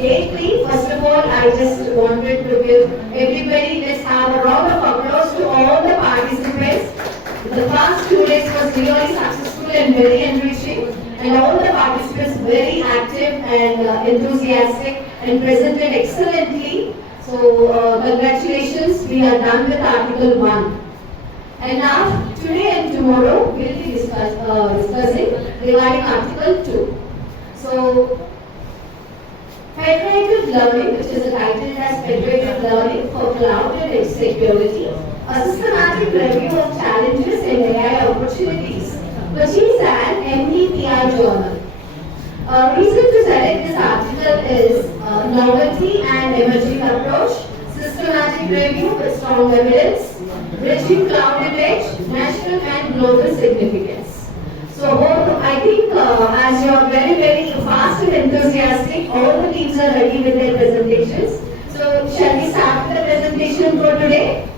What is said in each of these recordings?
lately. First of all, I just wanted to give everybody, let's have a round of applause to all the participants. The past 2 days was really successful and very enriching, and all the participants very active and enthusiastic and presented excellently. So congratulations, we are done with Article 1. And now, today and tomorrow, we will be discussing regarding Article 2. So, Federated Learning, which is titled as Federated Learning for Cloud and Edge Security, a systematic review of challenges and AI opportunities, which is an MDPI journal. Reason to select this article is novelty and emerging approach, systematic review with strong evidence, bridging cloud and edge, national and global significance. So I think as you are very, very fast and enthusiastic, all the teams are ready with their presentations. So shall we start with the presentation for today?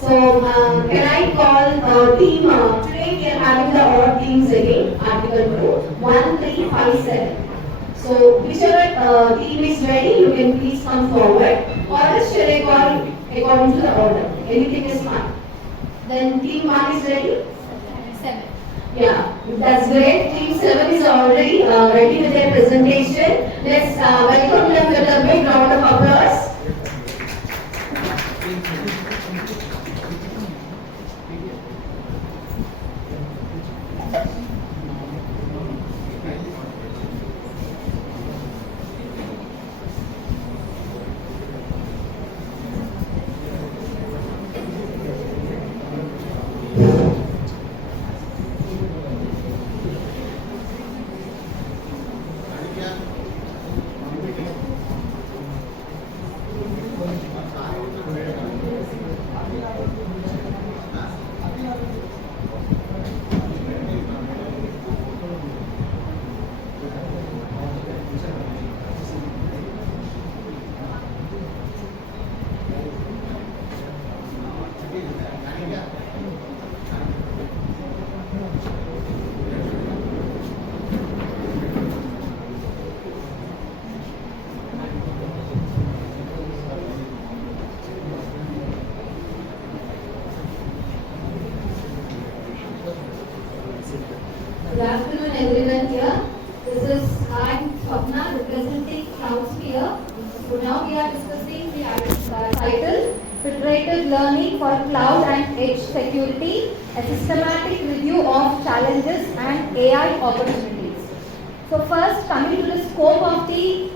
So can I call team, today we are having the odd teams again, Article 2, 1, 3, 5, 7. So whichever team is ready, you can please come forward, or else shall I call according to the order. Anything is fine. Then team 1 is ready? 7. Yeah, that's great. Team 7 is already ready with their presentation. Let's welcome them with a big round of applause. Good afternoon, everyone here. This is I'm Swapna representing CloudSphere. So now we are discussing the title Federated Learning for Cloud and Edge Security, a systematic review of challenges and AI opportunities. So first, coming to the scope of the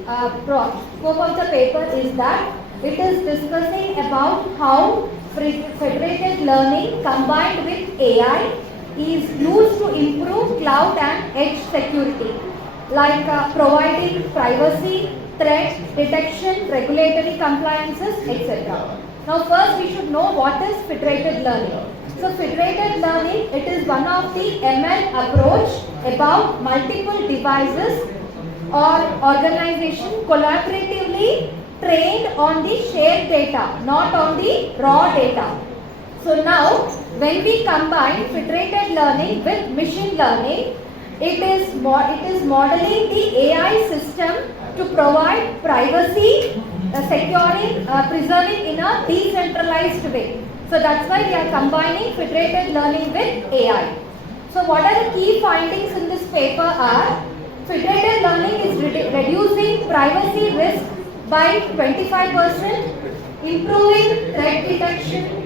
paper is that it is discussing about how federated learning combined with AI is used to improve cloud and edge security, like providing privacy, threat detection, regulatory compliances, etc. Now first we should know what is federated learning. So federated learning, it is one of the ML approach about multiple devices or organization collaboratively trained on the shared data, not on the raw data. So now, when we combine federated learning with machine learning, it is modeling the AI system to provide privacy, preserving in a decentralized way. So that's why we are combining federated learning with AI. So what are the key findings in this paper are, federated learning is reducing privacy risk by 25%, improving threat detection,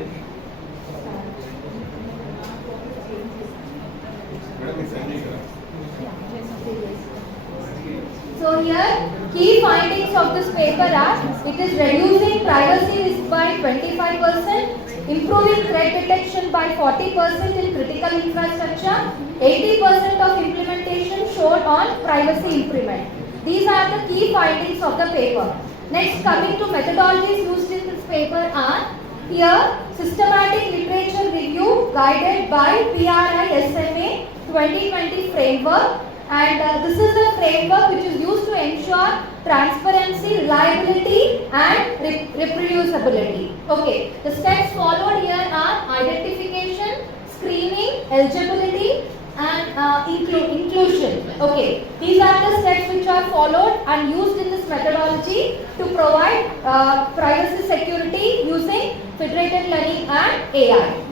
so here, key findings of this paper are, it is reducing privacy risk by 25%, improving threat detection by 40% in critical infrastructure, 80% of implementation showed on privacy improvement. These are the key findings of the paper. Next, coming to methodologies used in this paper are, here, systematic literature review guided by PRI SMA 2020 framework, and this is the framework which is used to ensure transparency, reliability and reproducibility. Okay, the steps followed here are identification, screening, eligibility and inclusion. Okay, these are the steps which are followed and used in this methodology to provide privacy security using federated learning and AI.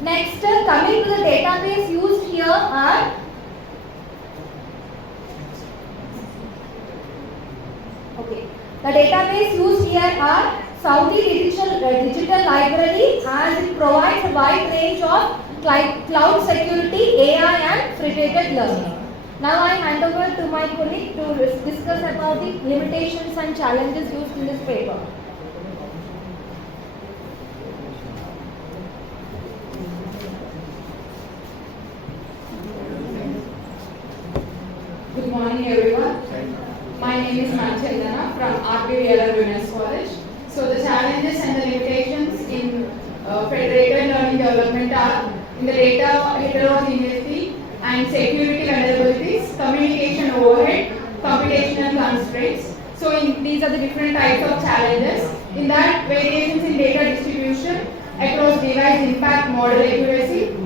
Next, coming to the database used here are the database used here are Saudi Digital Library, as it provides a wide range of cloud security, AI and federated learning. Now I hand over to my colleague to discuss about the limitations and challenges used in this paper. Good morning, everyone. My name is Manchandana from RPVLR Women's College. So the challenges and the limitations in federated learning development are in the data heterogeneity and security vulnerabilities, communication overhead, computational constraints. So these are the different types of challenges. In that, variations in data distribution across device impact model accuracy,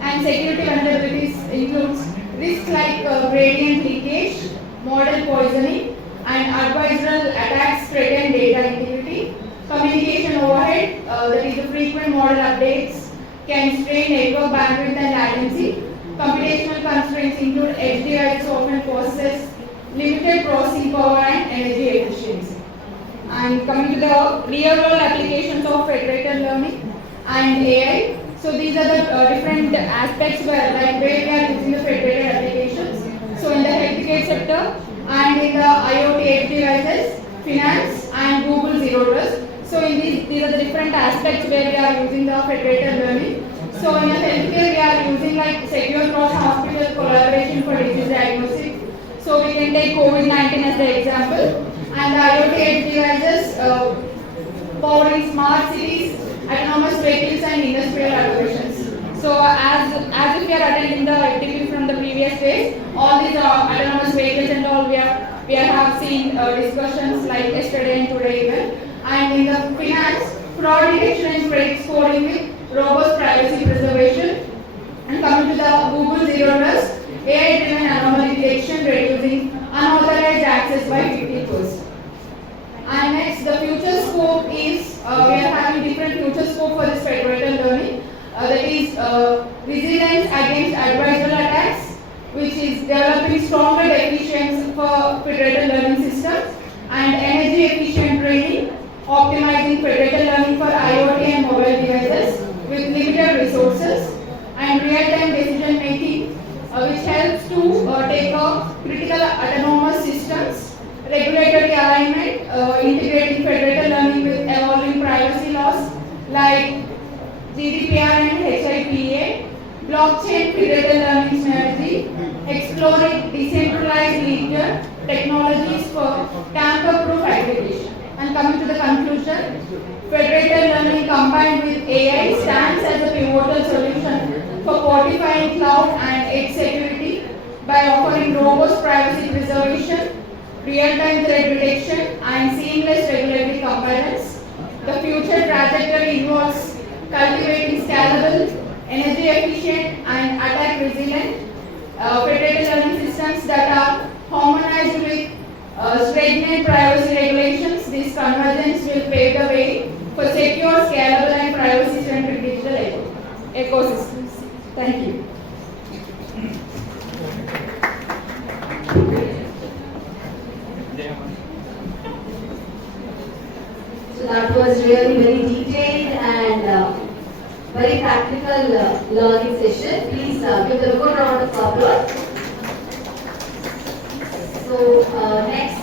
and security vulnerabilities includes risks like gradient leakage, model poisoning, and adversarial attacks threaten data integrity. Communication overhead, that is the frequent model updates, can strain network bandwidth and latency. Computational constraints include edge devices often possess limited processing power and energy efficiency. And coming to the real-world applications of federated learning and AI, so these are the different aspects where we are using the federated applications. So in the healthcare sector and in the IoT edge devices, finance and Google Zero Trust. So in these are the different aspects where we are using the federated learning. So in the healthcare, we are using like secure cross-hospital collaboration for disease diagnosis. So we can take COVID-19 as the example. And the IoT edge devices powering smart cities, autonomous vehicles and industrial applications. So as if we are attending the FDP from the previous days, all these autonomous vehicles and all we have seen discussions like yesterday and today even. And in the finance, fraud detection and credit scoring with robust privacy preservation. And coming to the Google Zero Trust, AI-driven anomaly detection reducing unauthorized access by 50%. And next, the future scope is, we are having different future scope for this federated learning. That is resilience against adversarial attacks, which is developing stronger definitions for federated learning systems, and energy efficient training, optimizing federated learning for IoT and mobile devices with limited resources, and real-time decision making, which helps to take a critical autonomous systems, regulatory alignment, integrating federated learning with evolving privacy laws like GDPR and HIPAA, blockchain federated learning strategy, exploring decentralized ledger technologies for tamper-proof aggregation. And coming to the conclusion, federated learning combined with AI stands as a pivotal solution for fortifying cloud and edge security by offering robust privacy preservation, real-time threat detection, and seamless regulatory compliance. The future trajectory involves cultivating scalable, energy efficient, and attack resilient federated learning systems that are harmonized with stringent privacy regulations. This convergence will pave the way for secure, scalable, and privacy-centric digital ecosystems. Thank you. So that was really very detailed and very practical learning session. Please give them a good round of applause. So next,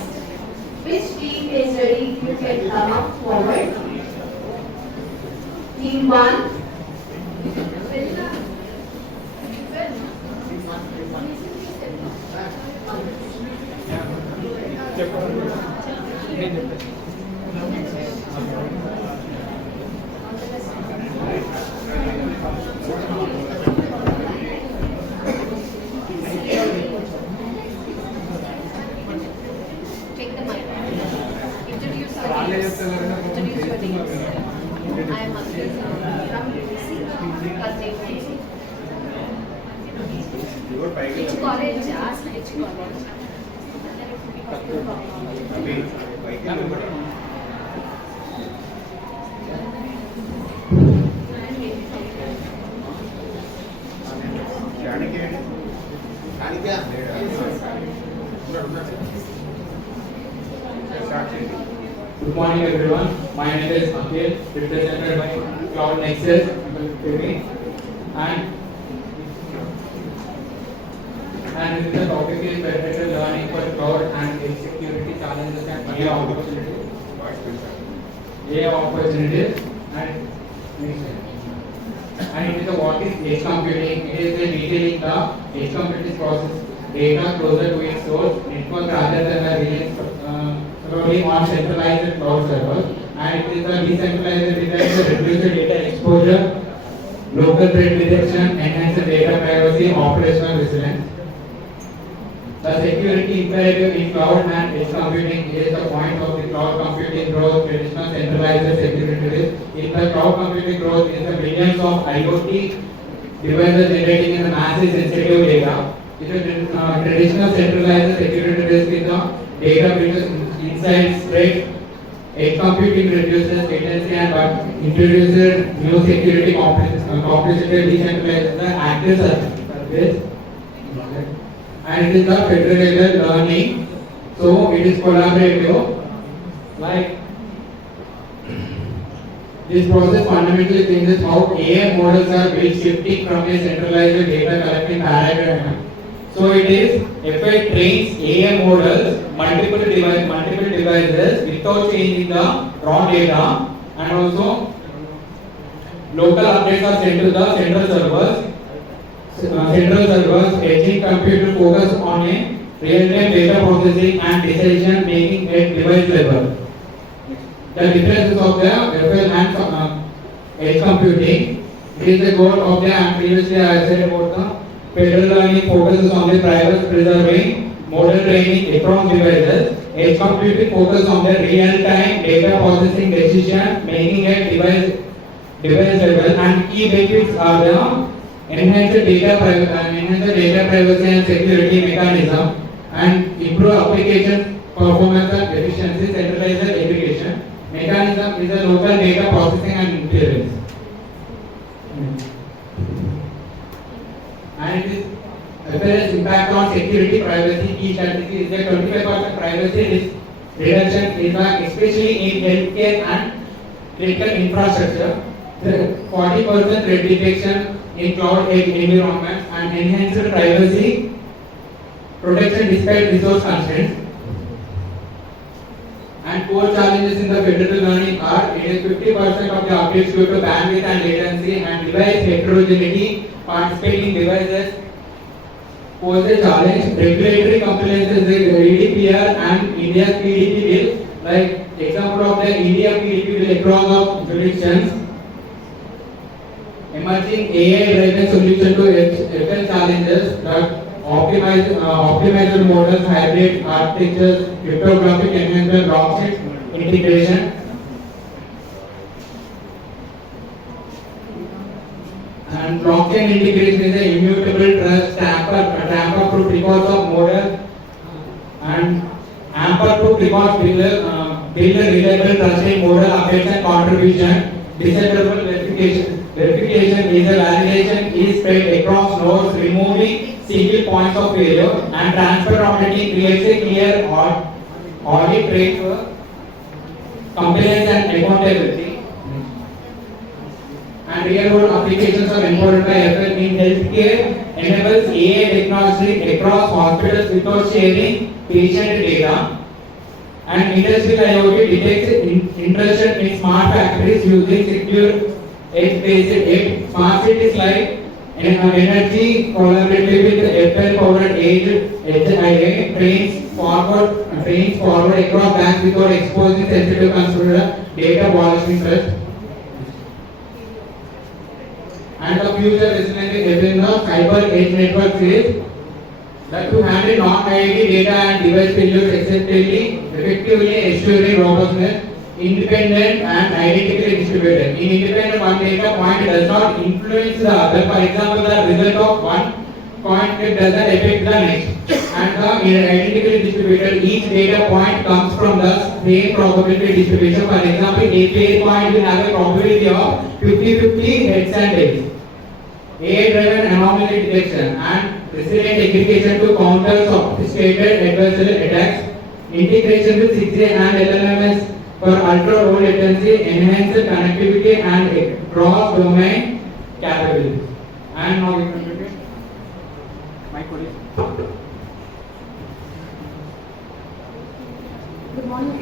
which team is ready? You can come up forward. Team 1. Which college? Ask which college. Good morning everyone. My name is Akhil, represented by Cloud Nexus and the topic is Federated Learning for Cloud and Edge Security Challenges and AI Opportunities. AI Opportunities and it is what is edge computing. It is a detailing the edge computing process data closer to its source network rather than a running on centralized cloud server, and it is a decentralized design to reduce the data exposure, local threat detection, enhance the data privacy, operational resilience. The security imperative in cloud and edge computing is the point of the cloud computing growth. Traditional centralized security risk. In the cloud computing growth is the billions of IoT devices generating in the massive sensitive data. Traditional centralized security risk is the data breaches, inside spread. Edge computing reduces latency and introduces new security complexity, decentralized the active service. And it is the federated learning, so it is collaborative. Like this process fundamentally changes how AI models are built, shifting from a centralized data collecting paradigm. So it is FI trains AI models multiple devices without changing the raw data, and also local updates are sent to the central servers. Edge computer focus on a real-time data processing and decision making at device level. The differences of the FL and edge computing is the goal of the, and previously I said about the federal learning focuses on the privacy preserving model training across devices. Edge computing focuses on the real-time data processing decision making at device level, and key benefits are the enhance the data privacy and security mechanism, and improve application performance and efficiency. Centralized aggregation mechanism is a local data processing and inference. And it is FLS impact on security privacy. Key strategy is that 25% privacy reduction is especially in healthcare and critical infrastructure. 40% threat detection in cloud edge environments, and enhanced privacy protection despite resource constraints. And core challenges in the federated learning are: it is 50% of the updates due to bandwidth and latency, and device heterogeneity. Participating devices pose a challenge. Regulatory compliances with GDPR and India's PDP bill, like example of the India PDP bill across of jurisdictions. Emerging AI-driven solution to FL challenges that optimized models, hybrid architectures, cryptographic enhancement, blockchain integration. And blockchain integration is an immutable trust, tamper-proof because of model, and amper-proof because build a reliable trusted model updates and contribution. Decentrable verification is a validation is spread across nodes, removing single points of failure, and transfer auditing creates a clear audit trail for compliance and accountability. And real-world applications are empowered by FL in healthcare, enables AI technology across hospitals without sharing patient data. And industrial IoT detects intrusion in smart factories using secure edge-based data. Smart cities like energy collaborative with FL powered edge IA trains forward across banks without exposing sensitive consumer data policy trust. And the future resilient within the cyber edge network is that to handle non-IoT data and device failures effectively ensuring robustness, independent and identically distributed. In independent, one data point does not influence the other. For example, the result of one point doesn't affect the next. And the identically distributed, each data point comes from the same probability distribution. For example, a pair point will have a probability of 50-50 heads and tails. AI-driven anomaly detection and resilient aggregation to counter sophisticated adversarial attacks. Integration with 6G and LLMs for ultra-low latency, enhanced connectivity and cross-domain capabilities. And now we continue. My colleague. Good morning.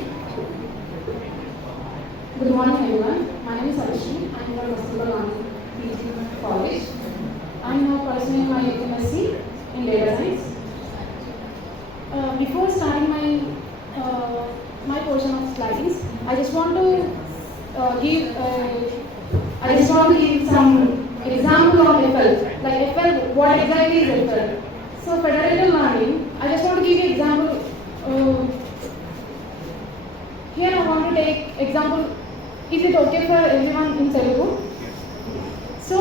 Good morning, everyone. My name is Arishni. I am from Vista PG College. I am now pursuing my MSc in data science. Before starting my portion of slides, I just want to give some example of FL. Like FL, what exactly is FL? So Federated Learning, I just want to give you example. Here I want to take example. Is it okay for everyone in Telugu? So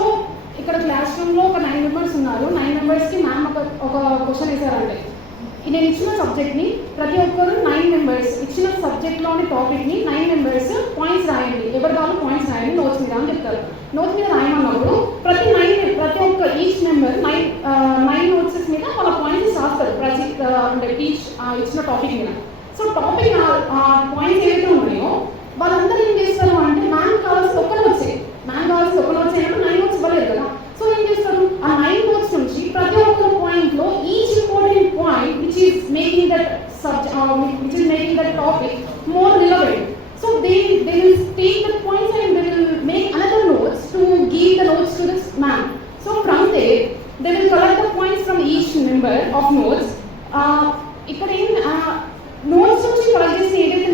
ఇక్కడ class రూమ్లో ఒక 9 members ఉన్నారు. 9 మెంబర్స్కి ma'am ఒక question వేసారంటే నేను ఇచ్చిన సబ్జెక్ట్ని ప్రతి ఒక్కరు 9 మెంబర్స్ ఇచ్చిన సబ్జెక్ట్లోని టాపిక్ని 9 మెంబర్స్ పాయింట్స్ రాయండి, ఎవరి వాళ్ళు పాయింట్స్ రాయండి నోట్స్ మీద అని చెప్తారు. నోట్స్ మీద రాయమన్నప్పుడు ప్రతి ఒక్క ఈచ్ మెంబర్ 9 నోట్సెస్ మీద వాళ్ళ పాయింట్స్ రాస్తారు అంటే ఈచ్ ఇచ్చిన టాపిక్ మీద. సో టాపిక్ పాయింట్స్ ఏవైతే ఉన్నాయో వాళ్ళందరూ ఏం చేస్తారు అంటే మ్యామ్ కావాల్సిన ఒక నోట్స్ అయినప్పుడు 9 నోట్స్ ఇవ్వలేదు కదా. సో ఏం చేస్తారు ఆ 9 నోట్స్ నుంచి ప్రతి ఒక్క పాయింట్ లో each important point which is making that topic more relevant. So they will take the points and they will make another notes to give the notes to this man. So from there they will collect the points from each member of notes. ఇక్కడ notes నుంచి collect చేసి ఏదైతే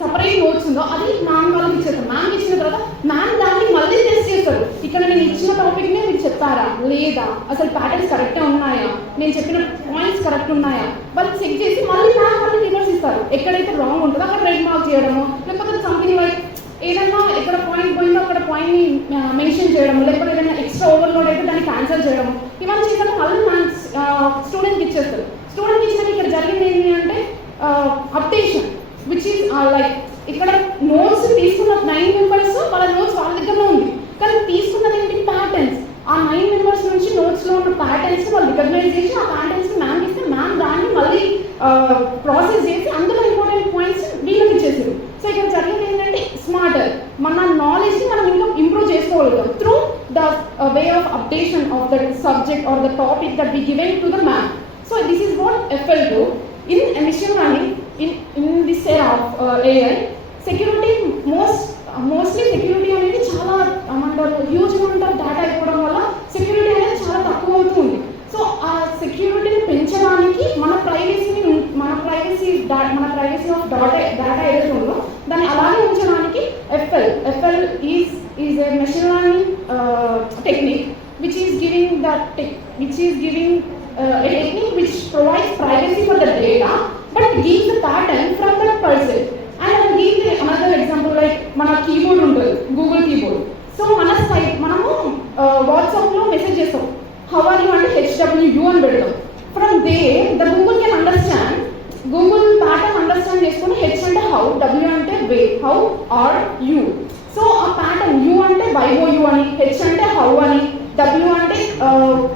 separate notes ఉందో అది ma'am వాళ్ళకి ఇచ్చేస్తారు. Ma'am ఇచ్చిన తర్వాత మ్యామ్ దాన్ని మళ్ళీ టెస్ట్ చేస్తారు. ఇక్కడ నేను ఇచ్చిన టాపిక్నే మీరు చెప్తారా లేదా, అసలు ప్యాటర్న్స్ కరెక్ట్గా ఉన్నాయా, నేను చెప్పిన పాయింట్స్ కరెక్ట్ ఉన్నాయా వాళ్ళు చెక్ చేసి మళ్ళీ మ్యామ్ వాళ్ళకి రివర్స్ ఇస్తారు. ఎక్కడైతే రాంగ్ ఉంటుందో అక్కడ రెడ్ మార్క్ చేయడము, లేకపోతే సంథింగ్ లైక్ ఏదైనా ఎక్కడ పాయింట్ పోయిందో అక్కడ పాయింట్ని మెన్షన్ చేయడము, లేకపోతే ఏదైనా ఎక్స్ట్రా ఓవర్లోడ్ అయితే దాన్ని క్యాన్సిల్ చేయడము, ఇవన్నీ చేసినప్పుడు మళ్ళీ మ్యాథ్స్ స్టూడెంట్కి ఇచ్చేస్తారు. స్టూడెంట్కి ఇచ్చినాక ఇక్కడ జరిగింది ఏంటి అంటే అప్డేషన్ విచ్ ఈస్ లైక్ ఇక్కడ నోట్స్ తీసుకున్న 9 మెంబర్స్ వాళ్ళ నోట్స్ వాళ్ళ దగ్గరలో ఉంది, కానీ తీసుకున్నది ఏంటి ప్యాటర్న్స్. ఆ 9 మెంబర్స్ నుంచి నోట్స్లో ఉన్న ప్యాటర్న్స్ వాళ్ళు రికగ్నైజ్ చేసి ఆ ప్యాటర్న్స్ మ్యామ్ ఇస్తే మ్యామ్ దాన్ని మళ్ళీ ప్రాసెస్ చేసి అందులో ఇంపార్టెంట్ పాయింట్స్ వీళ్ళకి ఇచ్చేసారు. సో ఇక్కడ జరిగింది ఏంటంటే స్మార్టర్ మన నాలెడ్జ్ని మనం ఇంకా ఇంప్రూవ్ చేసుకోగలుగుతాం through the way of updation of the subject or the topic that we given to the mam. So this is what FL do. In machine learning, in this era of AI, security mostly security అనేది చాలా ఏమంటారు huge amount of data ఇవ్వడం వల్ల security అనేది చాలా తక్కువ అవుతుంది. So ఆ సెక్యూరిటీని పెంచడానికి మన ప్రైవసీ ఆఫ్ డేటా ఏదైతే ఉందో దాన్ని అలాగే ఉంచడానికి FL is a machine learning technique which is giving a technique which provides privacy for the data but gives the pattern from that person. And I will give another example like మన keyboard ఉంటుంది Google keyboard. So మన site మనము వాట్సాప్లో message చేస్తాం how are you అంటే HWU అని పెడతాం. From they the Google can understand, Google pattern understand చేసుకుని హెచ్ అంటే హౌ, W అంటే వే, హౌ ఆర్ యూ. సో ఆ ప్యాటర్న్ యూ అంటే YOU అని, హెచ్ అంటే హౌ అని, W అంటే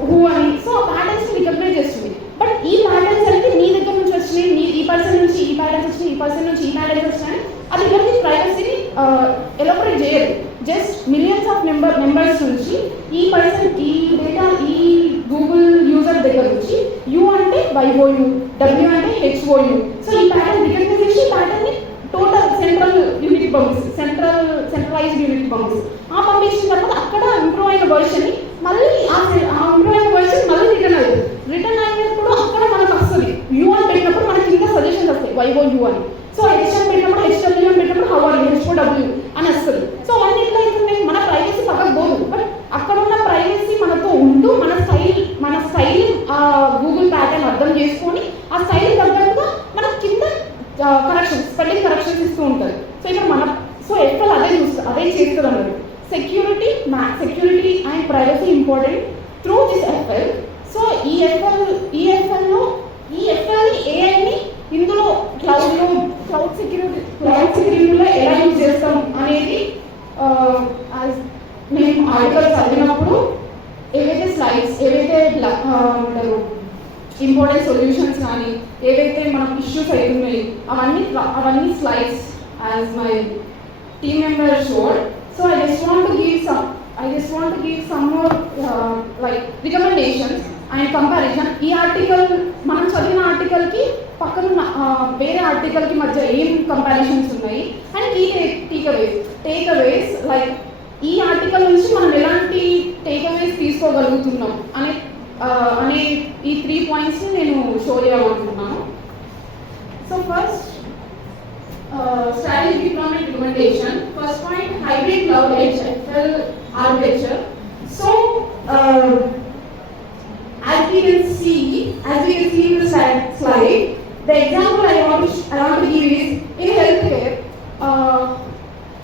హూ అని. సో ఆ ప్యాటర్న్స్ రికగ్నైజ్ చేస్తుంది. బట్ ఈ ప్యాటర్న్స్ అంటే నీ దగ్గర నుంచి వచ్చినాయి, ఈ పర్సన్ నుంచి ఈ ప్యాటర్న్స్ వచ్చినాయి, ఈ పర్సన్ నుంచి ఈ ప్యాటర్న్స్ వచ్చినాయి, అది ఎవరికి ప్రైవసీని ఎలాబరేట్ చేయదు. జస్ట్ మిలియన్స్ ఆఫ్ మెంబర్స్ నుంచి ఈ పర్సన్ ఈ డేటా ఈ గూగుల్ యూజర్ దగ్గర నుంచి యూ అంటే YOU, W అంటే HOU. సో ఈ ప్యాటర్న్ రికగ్నైజ్ చేసి ప్యాటర్న్ని టోటల్ సెంట్రలైజ్డ్ యూనిట్ పంపిస్తుంది. ఆ పంపించిన తర్వాత అక్కడ ఇంప్రూవ్ అయిన వర్షన్ని మళ్ళీ ఆ ఇంప్రూవ్ అయిన వర్షన్ మళ్ళీ రిటర్న్ అయినప్పుడు అక్కడ మనకు వస్తుంది యూ అని పెట్టినప్పుడు మనకి ఇంకా సజెషన్స్ వస్తాయి YOU అని. సో హెచ్ అని పెట్టినప్పుడు HW అని పెట్టినప్పుడు హౌ ఆర్ HOW అని వస్తుంది. సో అవన్నీ ఎట్లా అవుతుంది మన ప్రైవసీ పక్కకు పోదు, బట్ అక్కడ ఉన్న ప్రైవసీ మనతో ఉంటూ మన స్టైల్ గూగుల్ ప్యాటర్న్ అర్థం చేసుకొని ఆ స్టైల్ తగ్గట్టుగా మనకు కింద కరెక్షన్స్ స్పెల్లింగ్ కరెక్షన్స్ ఇస్తూ ఉంటుంది. సో ఇక్కడ సో FL అదే చేస్తుంది అన్నది. Security and privacy important through this FL. So ఈ క్లౌడ్ సెక్యూరిటీలో ఎలా యూజ్ చేస్తాం అనేది మేము ఆర్టికల్ చదివినప్పుడు ఏవైతే స్లైడ్స్, ఏవైతే ఇంపార్టెంట్ సొల్యూషన్స్ కానీ ఏవైతే మనకు ఇష్యూస్ అవుతున్నాయి అవన్నీ slides as my team member showed. So I just want to give some more like recommendations and comparison. ఈ ఆర్టికల్ మనం చదివిన ఆర్టికల్ కి పక్కన వేరే ఆర్టికల్ కి మధ్య ఏం కంపారిజన్స్ ఉన్నాయి అండ్ కీ టేక్అవేస్ లైక్ ఈ ఆర్టికల్ నుంచి మనం ఎలాంటి టేక్అవేస్ తీసుకోగలుగుతున్నాం అనే ఈ 3 పాయింట్స్ నేను షో చేయాలనుకుంటున్నాను. So first strategic deployment recommendation. First point, hybrid cloud edge ATAL architecture. So as we can see in the slide, the example I want to give is in healthcare.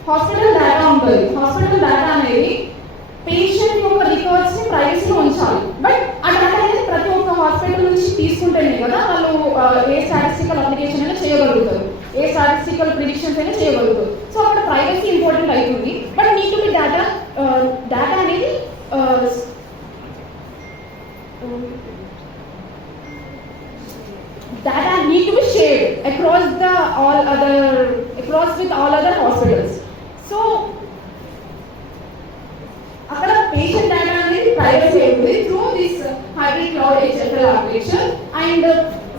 Hospital data ఉంటుంది. Hospital data అనేది patient యొక్క records ని ప్రైవసీలో ఉంచాలి. But ఆ data అనేది ప్రతి ఒక్క hospital నుంచి తీసుకుంటేనే కదా వాళ్ళు ఏ స్టాటిస్టికల్ అప్లికేషన్ అయినా చేయగలుగుతారు, ఏ స్టాటిస్టికల్ ప్రిడిక్షన్స్ అయినా చేయగలుగుతారు. సో అక్కడ ప్రైవసీ ఇంపార్టెంట్ అవుతుంది. But need to be data అనేది data need to be shared across with all other hospitals. So అక్కడ పేషెంట్ డేటా అనేది ప్రైవసీ ఉంటుంది through this hybrid cloud edge ATAL architecture. And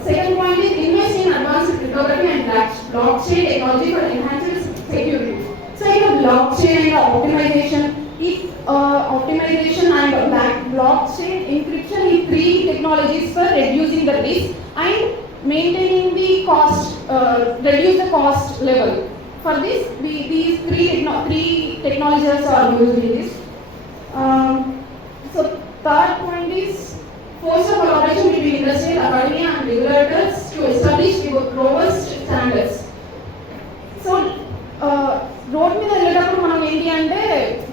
second point is invest in advanced cryptography and blockchain technology for enhanced security. So blockchain and optimization and blockchain encryption is 3 technologies for reducing the risk and maintaining the cost, reduce the cost level. For this, these three technologies are used in this. So third point is foster collaboration between industry, academia and regulators to establish robust standards. So road మీద వెళ్ళేటప్పుడు మనం ఏంటి అంటే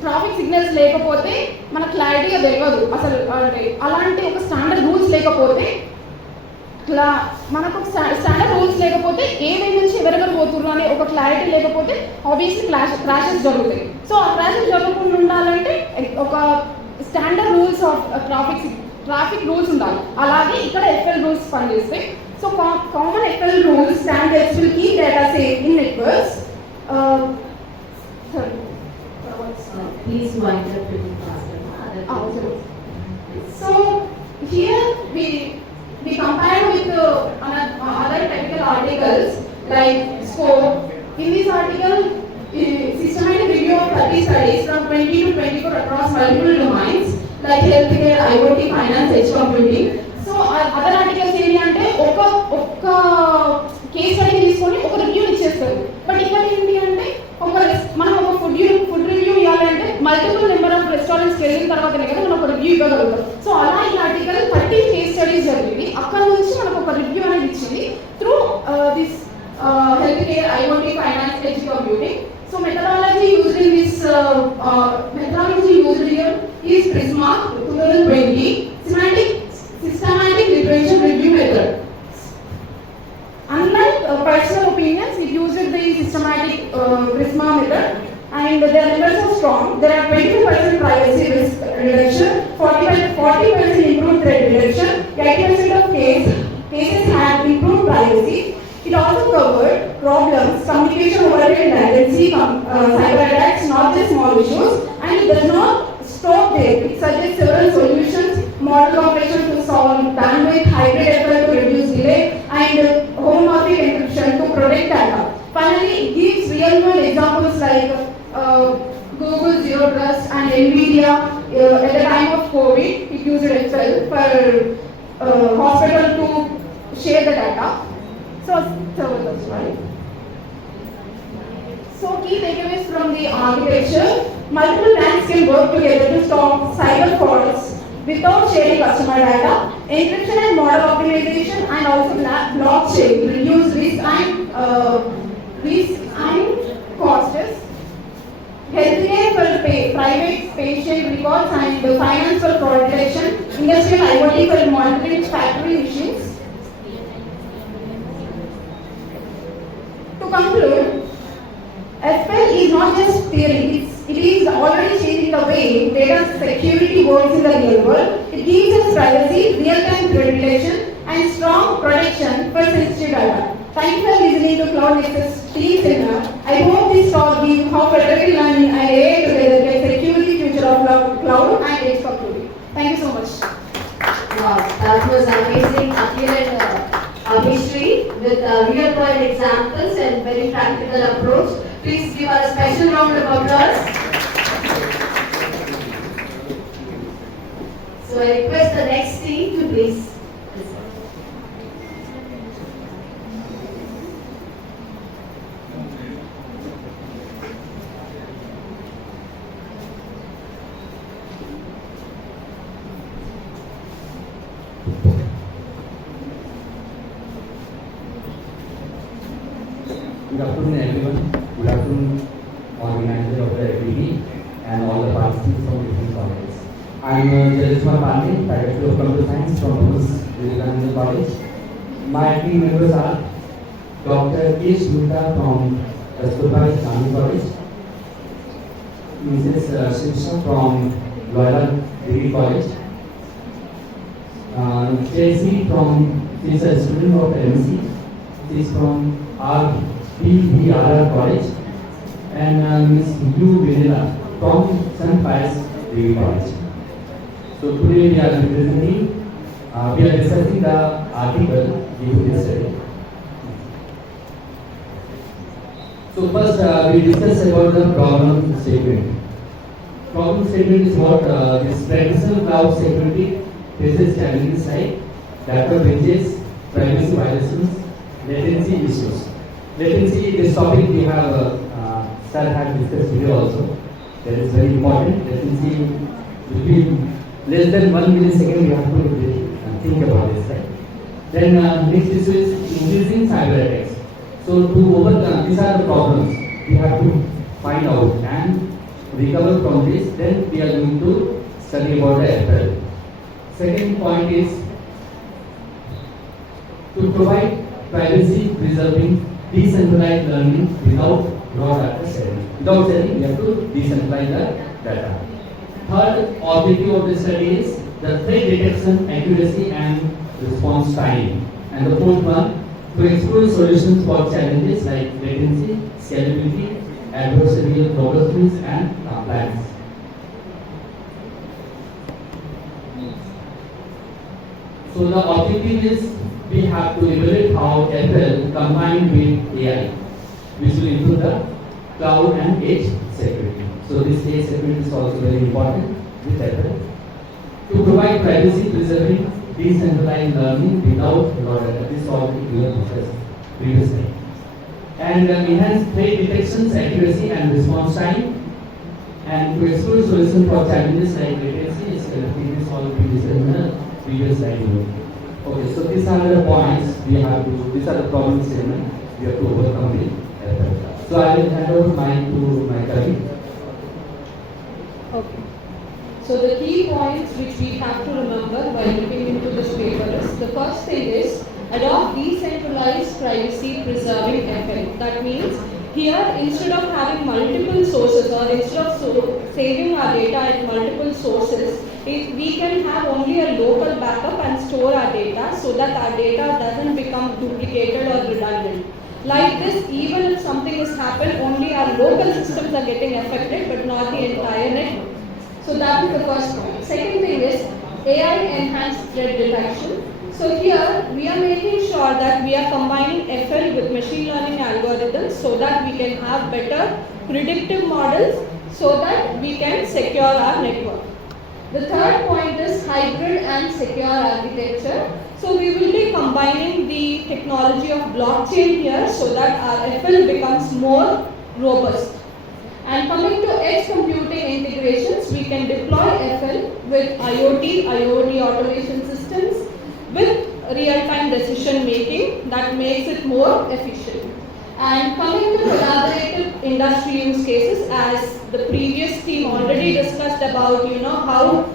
traffic signals లేకపోతే మన క్లారిటీగా తెలియదు అసలు. అంటే అలాంటి ఒక స్టాండర్డ్ రూల్స్ లేకపోతే మనకు స్టాండర్డ్ రూల్స్ లేకపోతే ఏ వే నుంచి ఎవరెవరు పోతున్నారు అనే ఒక క్లారిటీ లేకపోతే ఆబ్వియస్లీ క్రాషెస్ జరుగుతాయి. సో ఆ క్రాషెస్ జరగకుండా ఉండాలంటే ఒక standard rules of traffic rules ఉండాలి. అలాగే ఇక్కడ FL రూల్స్ పనిచేస్తాయి. So common FL rules standards will keep data safe in networks. Please wind up pretty faster. So here we compare with other technical articles like scope. In this article, systematic review of 30 studies from 20 to 24 across multiple domains like healthcare, IoT, finance, edge computing. So other articles ఏంటి అంటే ఒక case study తీసుకొని ఒక review ఇచ్చేస్తారు. But ఇక్కడ ఏంటి అంటే మనం ఒక ఫుడ్ రివ్యూ ఇవ్వాలంటే మల్టిపుల్ నెంబర్ ఆఫ్ రెస్టారెంట్స్కి వెళ్ళిన తర్వాతనే కదా మనం ఒక రివ్యూ ఇవ్వగలుగుతాం. సో అలా ఈ ఆర్టికల్ 30 కేస్ స్టడీస్ జరిగింది. అక్కడ నుంచి మనకు ఒక రివ్యూ అనేది ఇచ్చింది through this healthcare, IoT, finance, edge computing. So methodology used in this here is Prisma 2020 systematic literature review method. Unlike personal opinions, it uses the systematic Prisma method, and their results are strong. There are 22% privacy risk reduction, 40% improved threat reduction, 80% of cases have improved privacy. It also covered problems, communication overhead and latency, cyber attacks, not just small issues, and it does not stop there. It suggests several solutions, model operation to solve bandwidth, hybrid effort to reduce delay, and homomorphic encryption to protect data. Finally, it gives real-world examples like Google Zero Trust and NVIDIA at the time of COVID. It used Excel for hospital to share the data. So that's right. So key takeaways from the architecture: multiple banks can work together to stop cyber frauds without sharing customer data. Encryption and model optimization and also blockchain reduce risk and costs. Healthcare for private patient records and finance for fraud detection. Industrial IoT for monitoring factory machines. To conclude, the way data security works in the real world. It gives us privacy, real-time threat detection, and strong protection for sensitive data. Thank you for listening to Cloud Nexus team seminar. I hope this talk gives how federated learning and AI together can secure the future of cloud and edge computing. Thank you so much. Wow, that was amazing, Akhil and Abhishri, with real-world examples and very practical approach. Please give us a special round of applause. So I request the next team to please. Good afternoon everyone. Good afternoon organizer of the FDP and all the participants from different colleges. I am Jalishma Pandey, Faculty of Computer Science from Vivekananda College. My team members are Dr. K. Vista from Kasturba Islamic College, Mrs. Shiksha from Loyola Degree College, JC from, she is a student of MC, she is from BVR College, and Ms. U. Vinila from St. Pius Degree College. So today we are representing, we are discussing the article given this study. So first we discuss about the problem statement. Problem statement is what this traditional cloud security faces challenges like data breaches, privacy violations, latency issues. Latency, this topic we have, Sir had discussed here also. That is very important. Latency will be less than 1 millisecond. You have to think about this, right? Then next issue is increasing cyber attacks. So to overcome, these are the problems we have to find out and recover from this. Then we are going to study about the ATAL. Second point is to provide privacy preserving decentralized learning without raw data sharing. Without sharing, we have to decentralize the data. Third objective of the study is the threat detection, accuracy and response time. And the fourth one, to explore solutions for challenges like latency, scalability, adversarial robustness and compliance. So the objective is we have to evaluate how ATAL combined with AI, which will improve the cloud and edge security. So this edge security is also very important with ATAL. To provide privacy preserving decentralized learning without raw data. This already we have discussed previously. And enhance threat detections, accuracy and response time. And to explore solutions for challenges like latency, scalability, this already discussed in the previous slide. Okay, so these are the points we have to, these are the problem statement we have to overcome the ATAL. So I will hand over to my colleague. Okay. So the key points which we have to remember while looking into this paper is, the first thing is adopt decentralized privacy preserving FL. That means here instead of having multiple sources or instead of saving our data at multiple sources, we can have only a local backup and store our data so that our data doesn't become duplicated or redundant. Like this, even if something has happened, only our local systems are getting affected but not the entire network. So that is the first point. Second thing is AI enhanced threat detection. So here we are making sure that we are combining FL with machine learning algorithms so that we can have better predictive models so that we can secure our network. The third point is hybrid and secure architecture. So we will be combining the technology of blockchain here so that our FL becomes more robust. And coming to edge computing integrations, we can deploy FL with IoT automation systems with real-time decision making that makes it more efficient. And coming to collaborative industry use cases, as the previous team already discussed about, how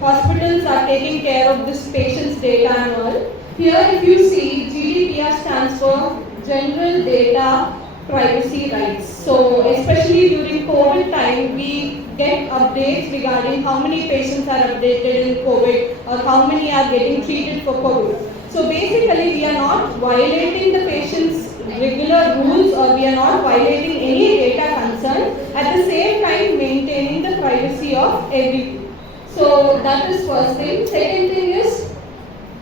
hospitals are taking care of this patient's data and all. Here if you see, GDPR stands for General Data privacy rights. So especially during COVID time, we get updates regarding how many patients are updated in COVID or how many are getting treated for COVID. So basically, we are not violating the patient's regular rules or we are not violating any data concern. At the same time, maintaining the privacy of everyone. So that is first thing. Second thing is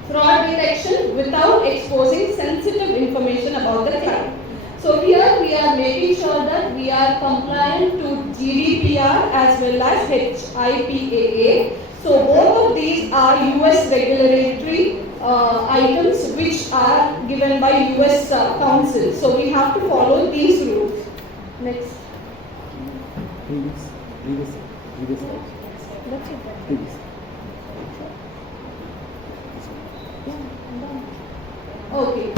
fraud detection without exposing sensitive information about the client. So here we are making sure that we are compliant to GDPR as well as HIPAA. So both of these are US regulatory items which are given by US Council. So we have to follow these rules. Next. Okay.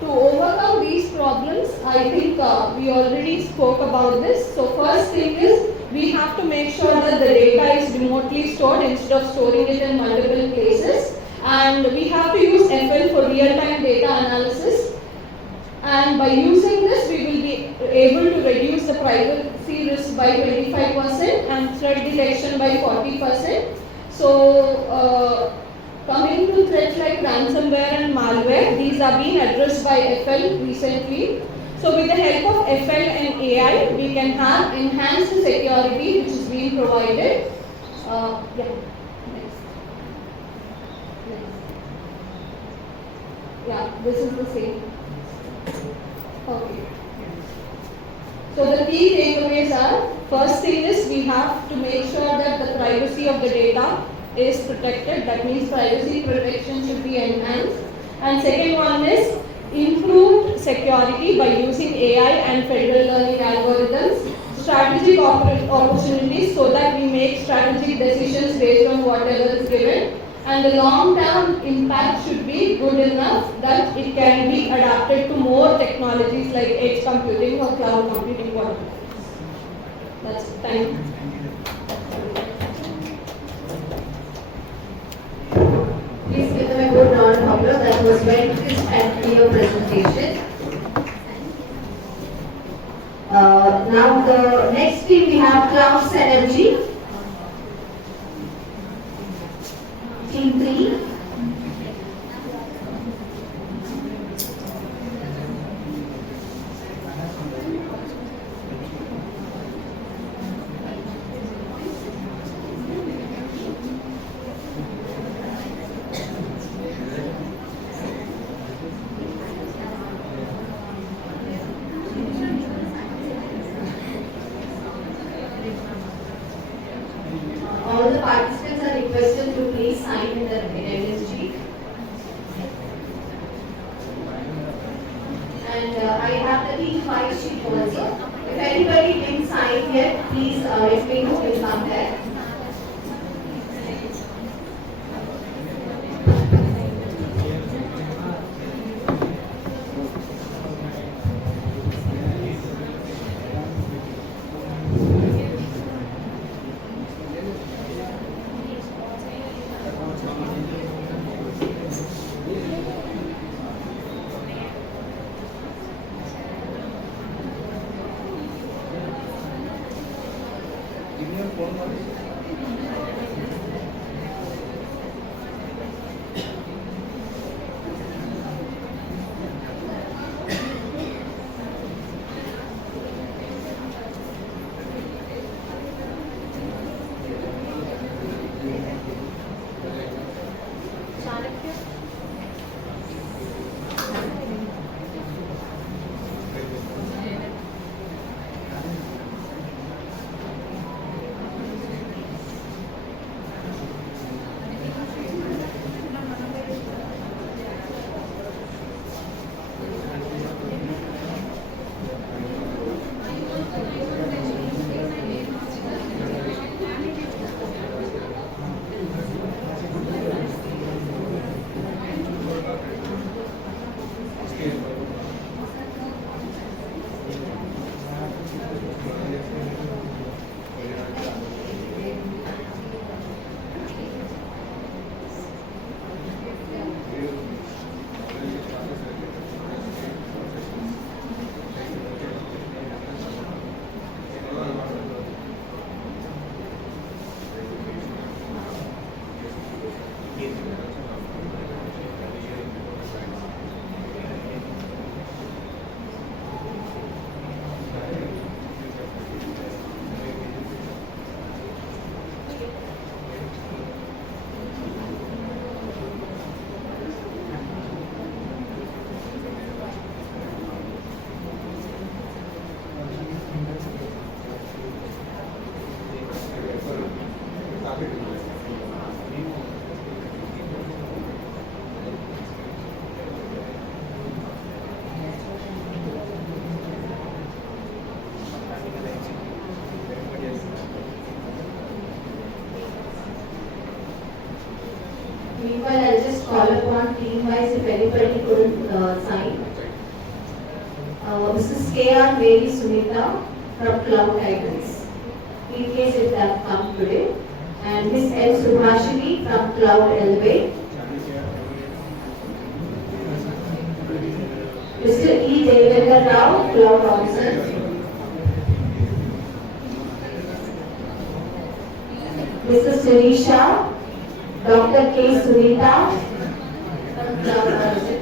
To overcome these problems, I think we already spoke about this. So first thing is we have to make sure that the data is remotely stored instead of storing it in multiple places. And we have to use FL for real-time data analysis. And by using this, we will be able to reduce the privacy risk by 25% and threat detection by 40%. So, coming to threats like ransomware and malware, these are being addressed by FL recently. So with the help of FL and AI, we can have enhanced security which is being provided. Yeah. Next. Yeah, this is the same. Okay. So the key takeaways are, first thing is we have to make sure that the privacy of the data is protected. That means privacy protection should be enhanced. And second one is improved security by using AI and federal learning algorithms, strategic opportunities so that we make strategic decisions based on whatever is given. And the long-term impact should be good enough that it can be adapted to more technologies like edge computing or cloud computing, whatever. That's it. Thank you. Please give them a good round of applause. That was very crisp and clear presentation. Now the next team we have Cloud Synergy. Team 3. All the participants are requested to please sign in the attendance sheet. And I have the T5 sheet also. If anybody didn't sign yet, please let me know. We'll come there. Meanwhile, I'll just call upon team-wise if anybody couldn't sign. Mrs. K.R. Mary Sunita from Cloud Nexus, in case if they have come today. And Ms. L. Subhashini from Cloud Elevate. Mr. E. Devendra Rao, Cloud Officer. Mr. Sirisha, Dr. K. Sunita from Cloud Officer.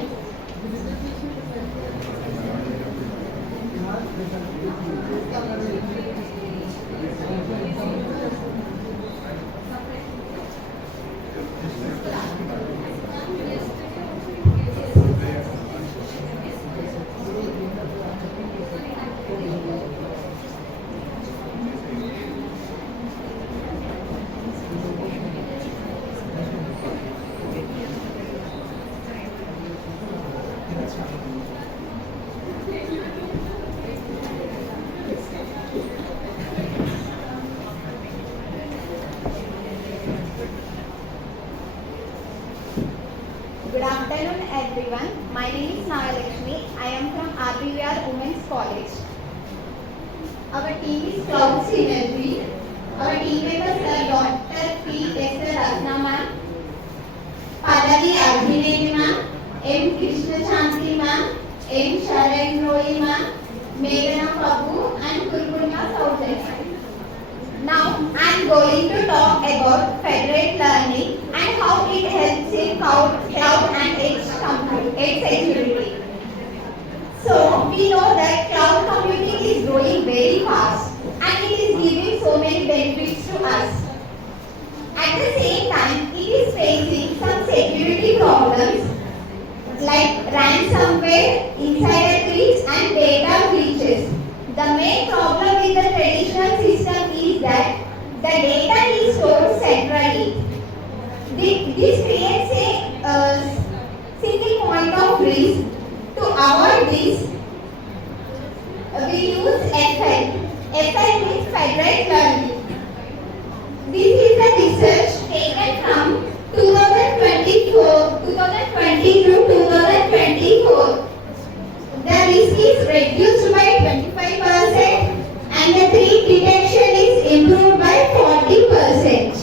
Good afternoon everyone. My name is Nagalakshmi. I am from RBVR Women's College. Our team is Cloud Synergy. Our team members are Dr. P. S. Ratna ma'am, Padavi Arjuneti ma'am, M. Krishna Chanti ma'am, M. Sharan Roy ma'am, Meghana Prabhu and Kurkurma Saudhari. Now I am going to talk about Federated Learning and how it helps in cloud and edge security. So we know that cloud computing is growing very fast and it is giving so many benefits to us. At the same time, it is facing some security problems like ransomware, insider threats and data breaches. The main problem with the traditional system is that the data is stored centrally. This creates a single point of risk. To avoid this, we use FL. FL means Federated Learning. This is the research taken from 2020 to 2024. The risk is reduced by 25% and the threat detection is improved by 40%.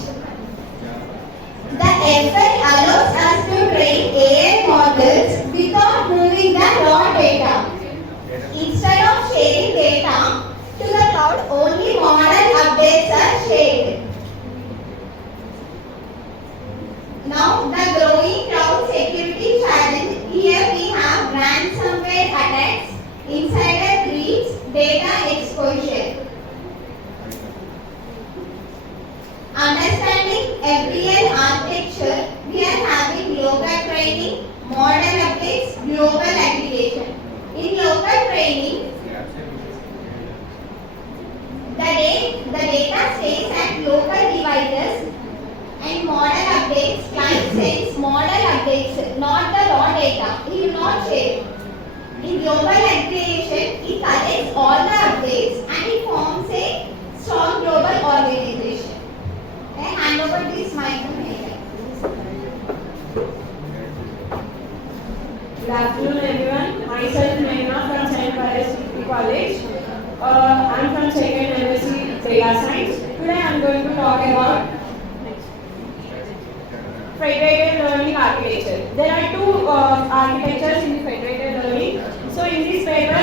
The FI allows us to train AI models without moving the raw data. Instead of sharing data to the cloud, only model updates are shared. Now, the growing cloud security challenge. Here we have ransomware attacks, insider threats, data exposure. Understanding FDL architecture, we are having local training, model updates, global aggregation. In local training, the data stays at local devices and model updates, client sends model updates, not the raw data. He will not share. In global aggregation, it collects all the updates and it forms a strong global organization. I hand over this mic to Meghana. Good afternoon everyone. Myself Meghana from Sainikpuri College. I am from second MSc Data Science. Today I am going to talk about Federated Learning architecture. There are two architectures in Federated Learning. So in this paper,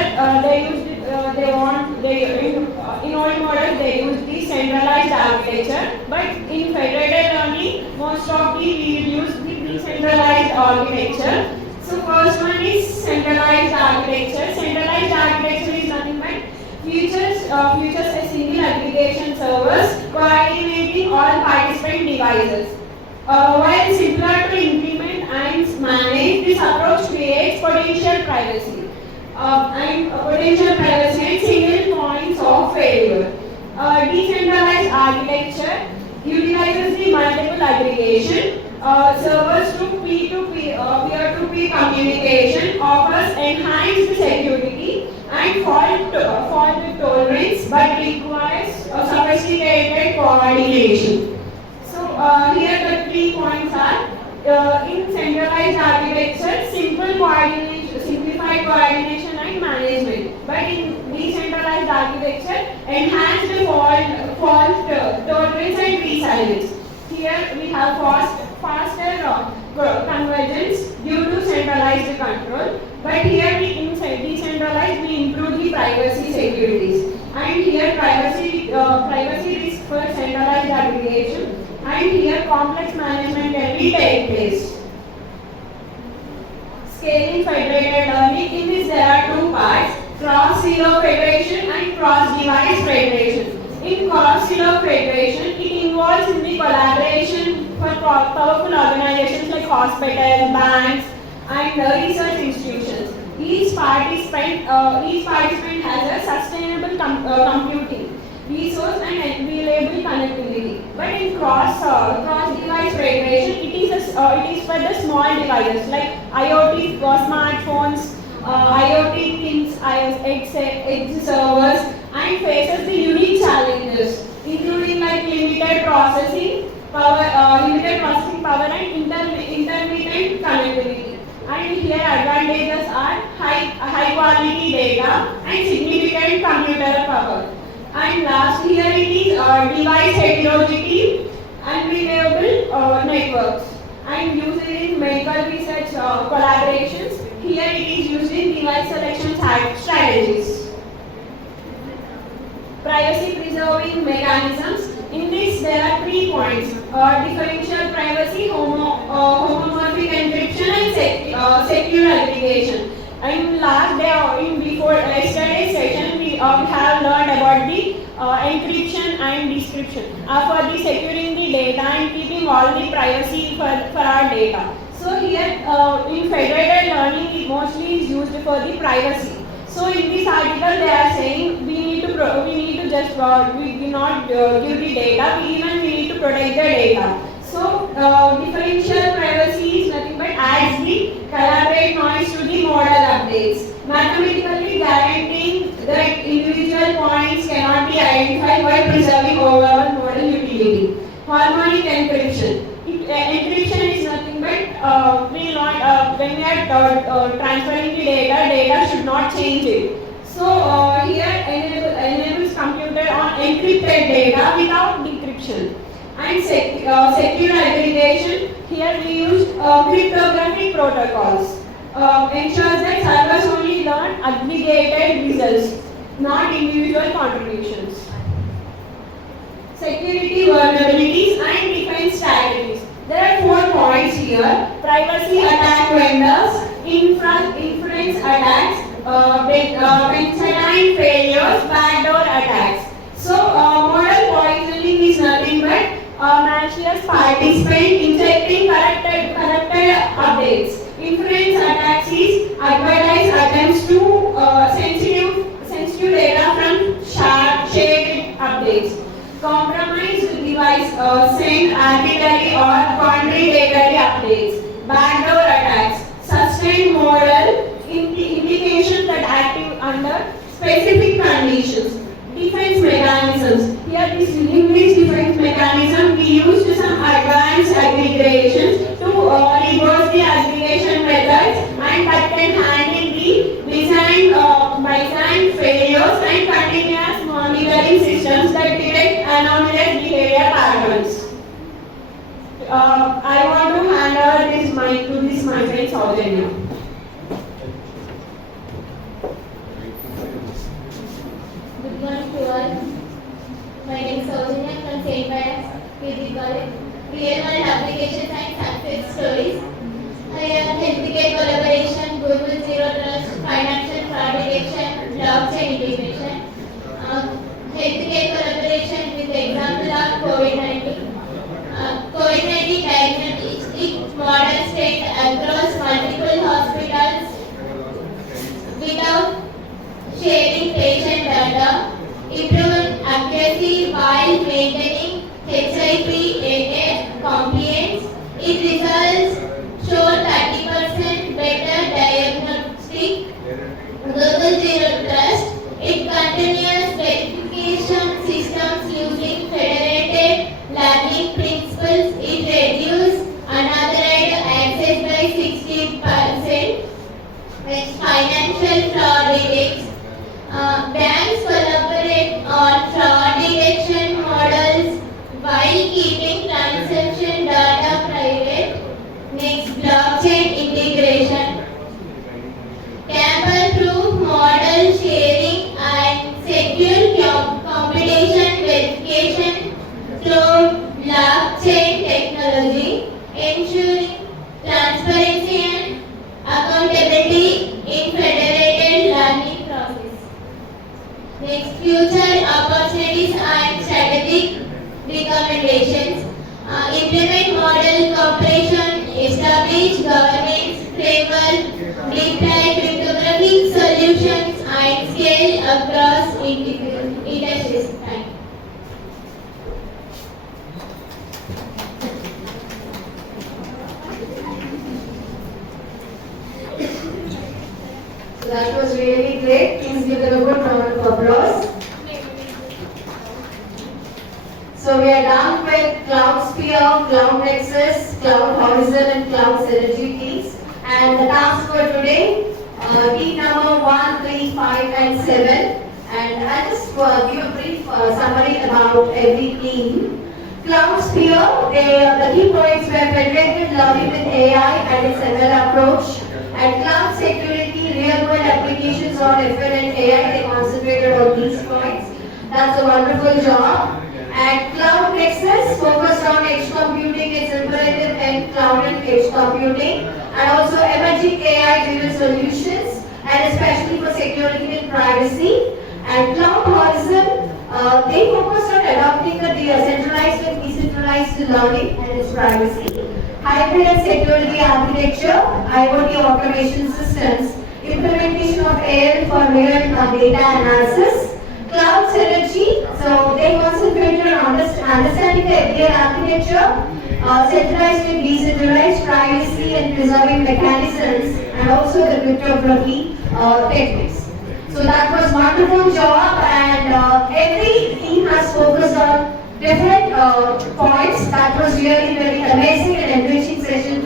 in old model they use the centralized architecture, but in Federated Learning, most of we use the decentralized architecture. So first one is centralized architecture. Centralized architecture is nothing but features a single aggregation servers coordinating all participant devices. While simpler to implement and manage, this approach creates potential privacy and single points of failure. Decentralized architecture utilizes the multiple aggregation servers to peer-to-peer communication, offers enhanced security and fault tolerance, but requires sophisticated coordination. So here the 3 points are, it coordination and management. But in decentralized architecture, enhanced fault tolerance and resilience. Here we have faster convergence due to centralized control. But here in decentralized we improve the privacy securities. And here privacy risk for centralized aggregation. And here complex management can be take place. Scaling federated learning. In this there are two parts: cross-silo federation and cross-device federation. In cross-silo federation, it involves in the collaboration for powerful organizations like hospitals, banks, and research institutions. Each participant has a sustainable computing resource and available connectivity. But in cross-device federation, it is for the small devices like IoT, smartphones, IoT things, edge servers, and faces the unique challenges, including like limited processing power and intermittent connectivity. And here advantages are high quality data and significant computer power. And last here it is device heterogeneity and reliable networks, and used in medical research collaborations. Here it is used in device selection strategies. Privacy preserving mechanisms. In this there are 3 points: differential privacy, homomorphic encryption, and secure aggregation. And last day, before yesterday's session, we have learned about the encryption and decryption for the securing the data and keeping all the privacy for our data. So here in federated learning, it mostly is used for the privacy. So in this article, they are saying we need to not give the data. We need to protect the data. So differential privacy is nothing but adds the collaborate noise to the model updates, mathematically guaranteeing that individual points cannot be identified while preserving overall model utility. Harmonic encryption. Encryption is nothing but when we are transferring the data should not change it. So here enables computer on encrypted data without decryption. And secure aggregation. Here we use cryptographic protocols. Ensures that servers only learn aggregated results, not individual contributions. Security vulnerabilities and defense strategies. There are 4 points here: privacy attack vendors, inference attacks, Benzaline failures, backdoor attacks. So model poisoning is nothing but malicious participant injecting corrupted updates. Inference attacks is advertised attempts to sensitive data from shared updates. Compromised device send arbitrary or contradictory updates. Backdoor attacks. Sustained model indications that active under specific conditions. Defense mechanisms. Here in this defense mechanism, we used some advanced aggregations to reverse the aggregation methods, and that can handle the Byzantine failures and continuous monitoring systems that detect anomalous behavior patterns. I want to hand over this mic to my friend Saujanya. Good morning to all. My name is Saujanya from St. Pius PG College. Real world applications and success stories. I have healthcare collaboration, Google Zero Trust, financial fraud detection, blockchain integration. Healthcare collaboration with the example of COVID-19. COVID-19 diagnostic model state across multiple hospitals without sharing patient data, improved accuracy while maintaining HIPAA compliance. Its results show 30% better diagnostic. Google Zero Trust. It continuous verification systems using federated learning principles. It reduces unauthorized access by 60%. Next, future opportunities and strategic recommendations. Implement model cooperation, establish governance framework, deploy cryptographic solutions, and scale across industries. Thank you. So that was really great. Please give them a good round of applause. So we are done with Cloud Sphere, Cloud Nexus, Cloud Horizon and Cloud Synergy teams. And the task for today, team number 1, 3, 5 and 7. And I'll just give a brief summary about every team. Cloud Sphere, the key points were federated learning with AI and its ML approach. And cloud security, real-world applications on FL and AI, they concentrated on these points. That's a wonderful job. And Cloud Nexus focused on edge computing, its imperative and cloud and edge computing, and also emerging AI-driven solutions, and especially for security and privacy. And Cloud Horizon, they focused on adopting the centralized and decentralized learning and its privacy. Hybrid and security architecture, IoT automation systems, implementation of AI for real data analysis. Cloud Synergy, so they concentrated on understanding the FDR architecture, centralized and decentralized, privacy and preserving mechanisms, and also the cryptography techniques. So that was wonderful job, and every team has focused on different points. That was really very amazing and enriching session